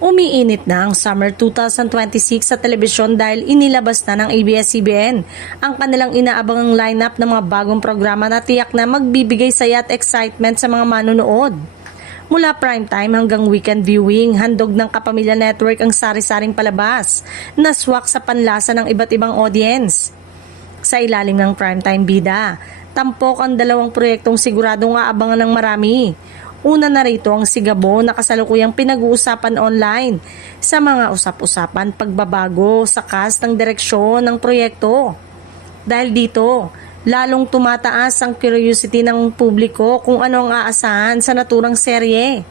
Umiinit na ang summer 2026 sa telebisyon dahil inilabas na ng ABS-CBN ang kanilang inaabangang lineup ng mga bagong programa na tiyak na magbibigay saya at excitement sa mga manonood. Mula primetime hanggang weekend viewing, handog ng Kapamilya Network ang sari-saring palabas na swak sa panlasa ng iba't ibang audience. Sa ilalim ng primetime bida, tampok ang dalawang proyektong siguradong aabangan ng marami. Una na rito ang Sigabo na kasalukuyang pinag-uusapan online sa mga usap-usapan pagbabago sa cast ng direksyon ng proyekto. Dahil dito, lalong tumataas ang curiosity ng publiko kung ano ang aasahan sa naturang serye.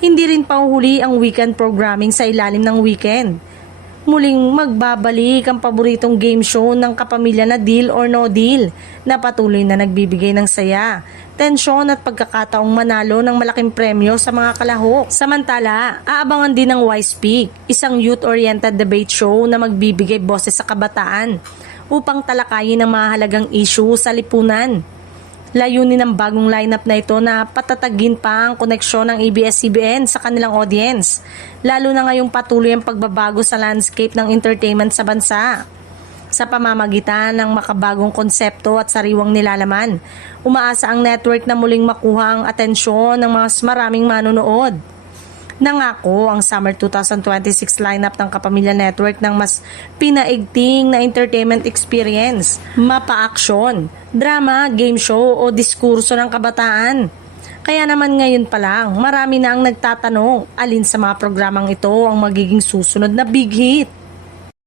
Hindi rin pauhuli ang weekend programming sa ilalim ng weekend. Muling magbabalik ang paboritong game show ng Kapamilya na Deal or No Deal na patuloy na nagbibigay ng saya, tensyon at pagkakataong manalo ng malaking premyo sa mga kalahok. Samantala, aabangan din ng Wise Peak, isang youth-oriented debate show na magbibigay boses sa kabataan upang talakayin ang mahalagang issue sa lipunan. Layunin ng bagong lineup na ito na patatagin pa ang koneksyon ng ABS-CBN sa kanilang audience, lalo na ngayong patuloy ang pagbabago sa landscape ng entertainment sa bansa. Sa pamamagitan ng makabagong konsepto at sariwang nilalaman, umaasa ang network na muling makuha ang atensyon ng mas maraming manonood. Nangako ang summer 2026 lineup ng Kapamilya Network ng mas pinaigting na entertainment experience, mapa-aksyon, drama, game show o diskurso ng kabataan. Kaya naman ngayon pa lang, marami na ang nagtatanong alin sa mga programang ito ang magiging susunod na big hit.